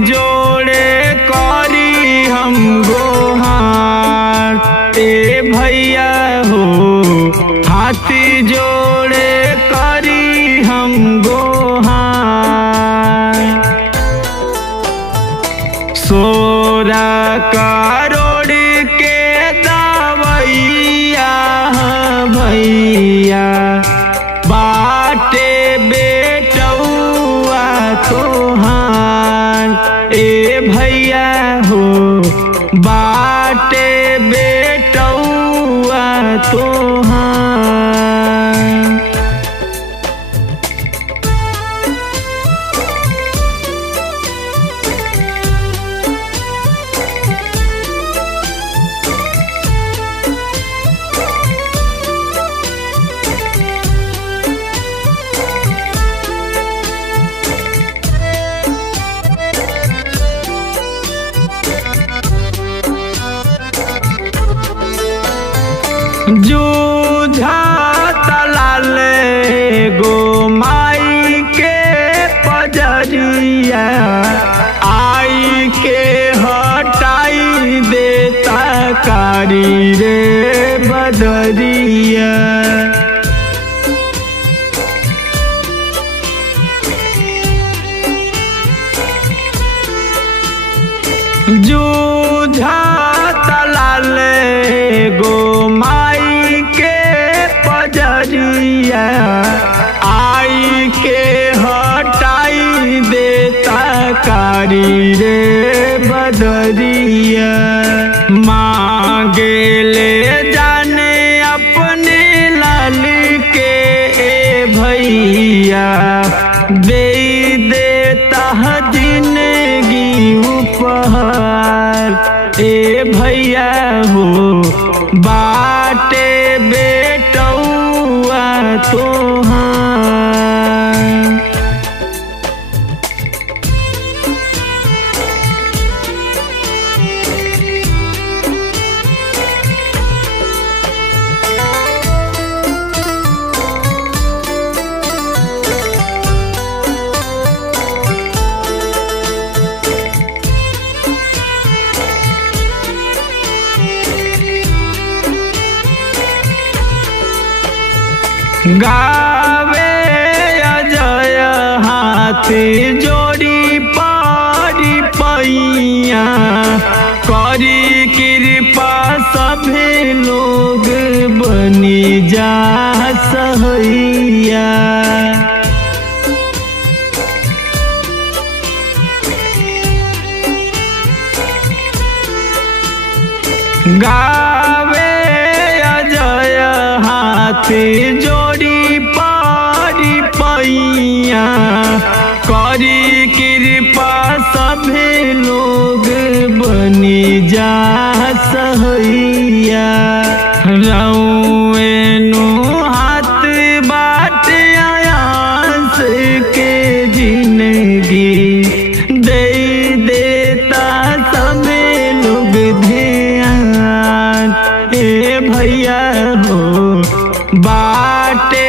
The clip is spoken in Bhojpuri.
जोड़े करी हम गोहार ए भैया हो, हाथी जोड़े करी हम गोहार। 16 करोड़ के दवैया भैया बाटे बेटौआ तोहार ए भैया हो, बाटे बेटौआ तोहार। जूझा तलाल गो माई के पजरिया, आई के हटाई देता कारी रे बदरिया। जूझा तलाल गो माई के पजरिया, आई के हटाई देता कारी रे बदरिया। मांगे ले जाने अपने लाल के ए भैया, दे देता जिंदगी उपहार ए भैया हो, बाटे बेटौआ तोहार। गावे अजय हाथी जोड़ी पारी पैया, करी कृपा सभे लोग बनी जा सहैया। गावे अजय हाथी जोड़ी पारी पैया, करी कृपा सभे लोग बनी जा सहैया। रउएनु हाथ बाट आयास के जिंदगी, दे देता सभे लोग ध्यान ए भैया हो, बाटे